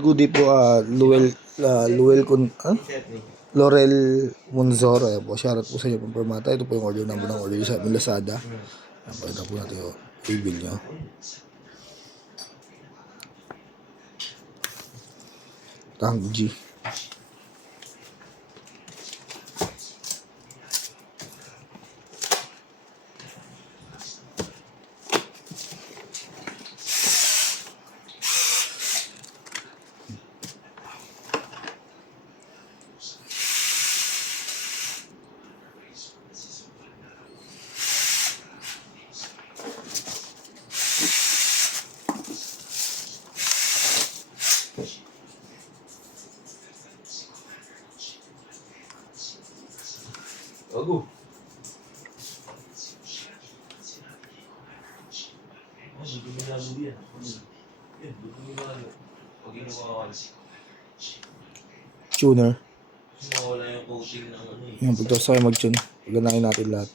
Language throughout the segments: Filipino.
Goodie po, Luel Laurel Monzor. Ayan po, shoutout po sa inyo po, Permata. Ito po yung order number ng order sa Lazada. Ayan po, ito po natin yung i-bill nyo. Tang G. Bago. Tuner. Nawala yung coating ng ano eh. Yan, pagtapos tayo mag-tune. Paganahin natin lahat.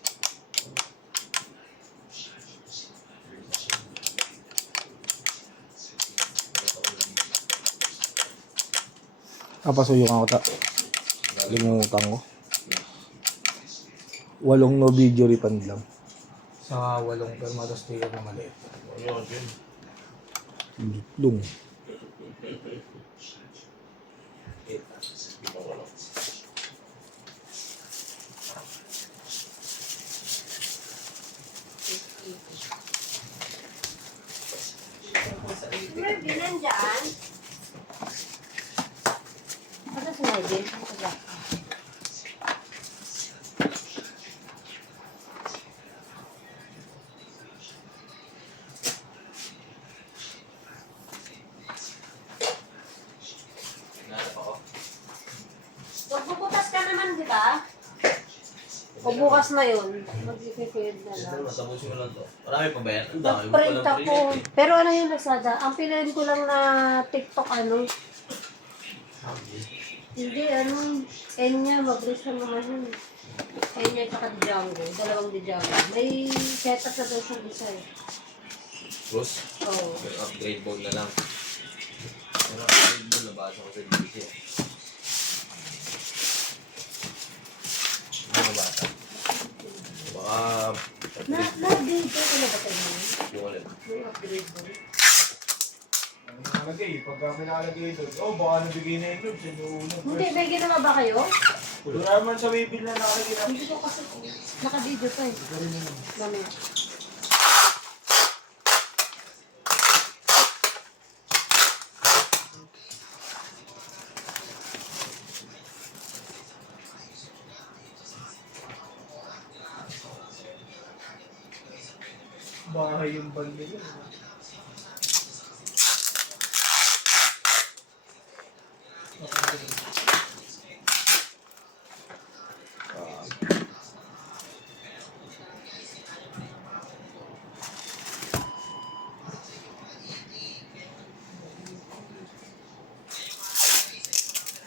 Papasuyok ako limutan ko. 8 no video refund lang. Sa 8 perma tapos sticker na maliit. Ayun, yun. Lung. May bilan dyan? Ano sa naibin? Ano ba? Magbubutas ka naman, di ba? O bukas na yun. Mag-i-feed na lang. Matapusin mo lang to. Marami pa ba yan? Ang dami mo Nag-print palang ako. Pero ano yung Lazada? Ang pinayin ko lang na TikTok ano. Hindi, ano. Enya, mabilis lang naman yun. Enya tsaka Django. Dalawang Django. May setup na daw siyang isa eh. Boss? Oo. Upgrade board na lang. Pero upgrade board, nabasa ko sa DVD. Ano bata? Baka... Na-upgrade ko na ba tayo ngayon? Yung ulit. May upgrade mo. Ano yung nalagay? Pagka may nalagay doon, baka nabigay na yun doon sa inuunang. Hindi, may ginawa ba kayo? Wala naman sa Waybill na nakalagay na. Hindi ko kasi naka-video pa eh. Dami. Bahay yung band nila.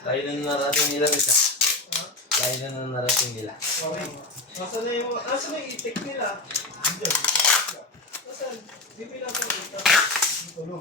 Tayo na narating nila isa. Tayo na narating nila. Okay. Nasaan na yung itik nila? Diyan. Nasaan? Di ba lang ito? Ito, no?